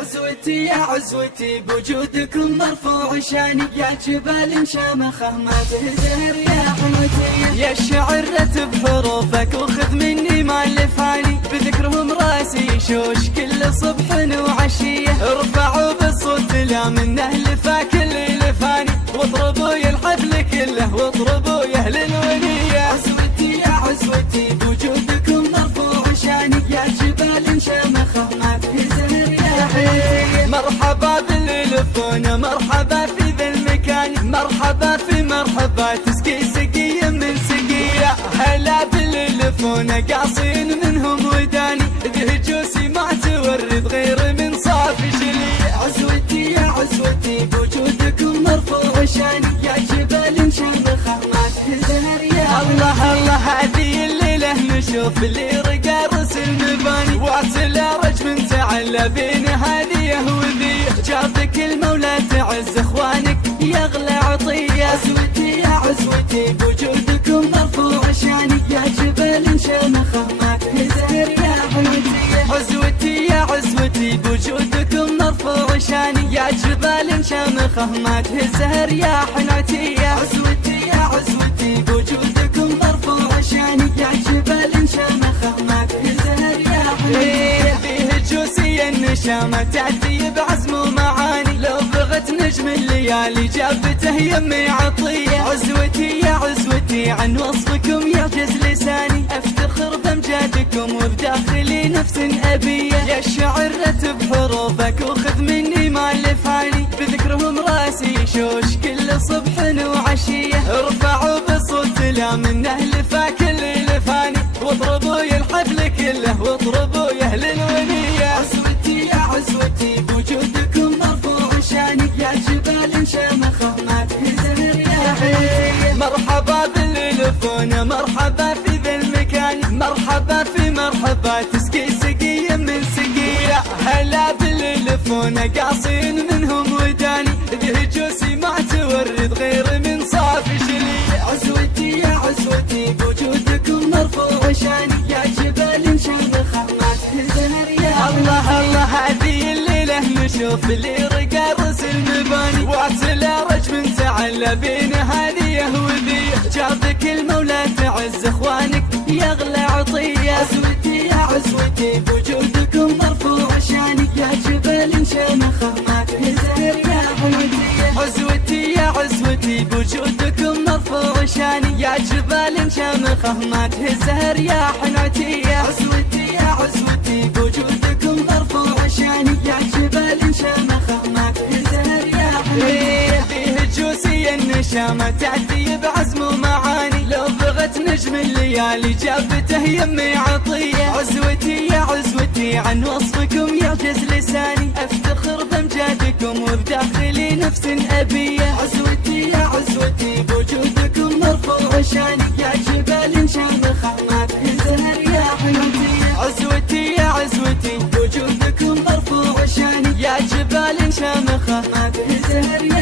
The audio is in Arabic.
عزوتي يا عزوتي بوجودكم مرفوع شاني، يا جبال شامخة ما تهزر يا حموتي. يا الشعر رتب حروفك وخذ مني ما لفاني، بذكرهم راسي شوش كل صبح وعشية. ارفعوا بالصوت لا منه لفا كل لفاني، واضربوا يا الحفل كله واضربوا يا اهل الونية. عزوتي يا عزوتي بوجودكم مرفوع شاني، يا جبال شامخة ما تهزر يا حموتي. مرحبا باللي يلفونا مرحبا في ذا المكان، مرحبا في مرحبا تسقي سقية من سقية. هلا باللي يلفونا قاصين منهم وداني، ذي جوسي ما تورد غير من صافي شلية. عزوتي يا عزوتي بوجودكم مرفوع شاني، يا جبال شامخة ما تهزر يا الله الله. هذه الليلة نشوف اللي رقى رس المباني، واعتلى من تعلى بين هذه وذي. جابك المولى تعز اخوانك يا اغلى عطية. عزوتي يا عزوتي بوجودكم مرفوع شاني، يا جبال شامخة ما تهزر يا حموتي. عزوتي يا عزوتي بوجودكم مرفوع شاني، يا جبال شامخة ما تهزر يا حنوتية. عزوتي يا عزوتي بوجودكم مرفوع شاني، يا جبال شامخة ما تهزر يا حنوتية. فيه جوسي النشامة تعدي بعزم ومعاني، لو بغت نجم الليالي جابته يمي عطية. عزوتي يا عزوتي عن وصفكم يعجز لساني، افتخر بامجادكم وبداخلي نفس أبية. يا الشعر رتب حروفك وخذ مني ما لفاني، بذكرهم راسي شوش كل صبح وعشية. ارفعوا بالصوت لا منه لفا كل لفاني، واضربوا يا الحفل كله واضربوا يا اهل الونية. عزوتي يا عزوتي بوجودكم مرفوع شاني، يا جبال شامخة ما تهزر يا حموتي. مرحبا باللي يلفونا مرحبا في ذا المكان، مرحبا في مرحبا تسقي سقية من سقية. هلا باللي يلفونا قاصين منهم وداني، ذي جوسي ما تورد غير من صافي شلية. عزوتي يا عزوتي بوجودكم مرفوع شاني، يا جبال شامخة ما تهزر يا الله الله. هذه الليلة نشوف اللي رقى رس المباني، واعتلى من تعلى بين هذه وذي. جابك المولى تعز اخوانك يا اغلى عطية. عزوتي يا عزوتي بوجودكم مرفوع شاني، يا جبال شامخة ما تهزر يا حموتي. عزوتي يا عزوتي بوجودكم مرفوع شاني، يا جبال شامخة ما تهزر يا حنوتية. عزوتي يا عزوتي بوجودكم مرفوع شاني، يا جبال شامخة ما تهزر يا حنوتية. فيه جوسي النشامة تعدي بعزم ومعاني، لو بغت نجم الليالي جابته يمي عطية. عزوتي يا عزوتي عن وصفكم يعجز لساني، افتخر بامجادكم وبداخلي نفس أبية. عزوتي يا عزوتي بوجودكم مرفوع شاني، يا جبال شامخة ما تهزر يا حموتي. عزوتي يا عزوتي بوجودكم مرفوع شاني، يا جبال شامخة ما تهزر يا